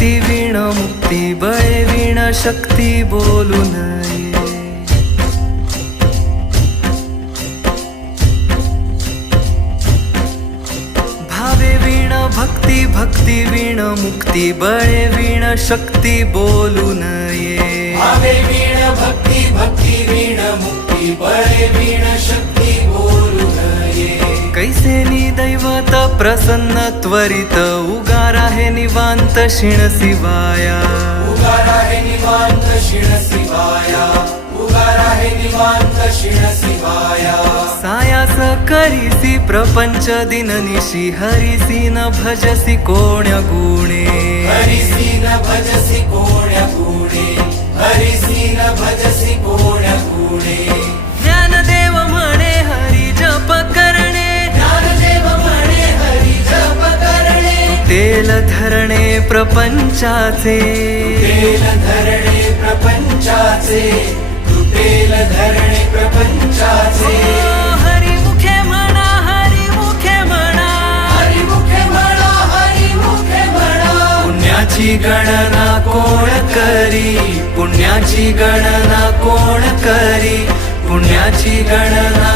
भक्ती वीण मुक्ती बळे वीण शक्ती बोलू नये. भावे वीण भक्ती भक्ती वीण मुक्ती बळे वीण शक्ती बोलू नये. भावे वीण भक्ती भक्ती वीण मुक्ती बळे वीण शक्ती बोलू नये. कैसे दैवत प्रसन्न त्वरित उगार आहे निवांत शिण शिवाया. उगार आहे निवांत शिण शिवाया. उगार आहे निवांत शिण शिवाया. सायास करीसी प्रपंच दिननिशी हरिसी न भजसी कोण्या गुणे. हरिसी न भजसी कोण्या गुणे. हरिसी न भजसी कोण्या गुणे. ज्ञानदेव म्हणे हरी जप करणे. ज्ञानदेव म्हणे हरी जप करणे. तेल धरणे प्रपंचाचे. तेल धरणे प्रपंचाचे. तेल धरणे प्रपंचाचे. हरिमुखे म्हणा हरिमुखे म्हणा. हरिमुखे म्हणा हरिमुखे म्हणा. पुण्याची गणना कोण करी. पुण्याची गणना कोण करी. पुण्याची गणना